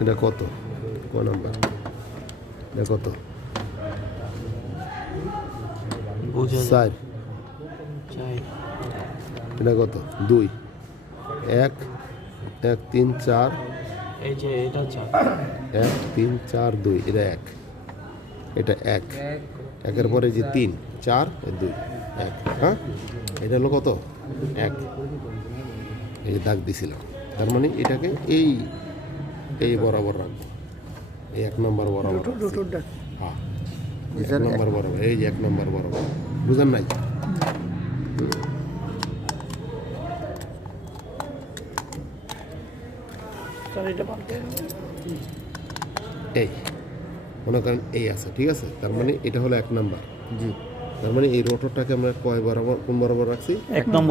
এটা কত? ক নাম্বার? এটা কত? চার। এটা কত? দুই। এক। এক তিন চার। এই যে এটা চার। এক তিন চার দুই। এটা এক। এটা এক। একের পরে যে তিন চার দুই এক হ্যাঁ? এটা হলো কত? এক। এই যে দাগ দিছিলাম তার মানে এটাকে এই এই বরাবর রাখব। এই এক নম্বর বরাবর হ্যাঁ এক নম্বর বরাবর এই যে এক নম্বর বরাবর। বুঝেন নাই? এই। মনে কারণ এই আছে ঠিক আছে? তার মানে এটা হলো এক নাম্বার। জি। তার মানে এই রোটরটাকে আমরা কয় বরাবর কোন বরাবর রাখছি? এক নম্বর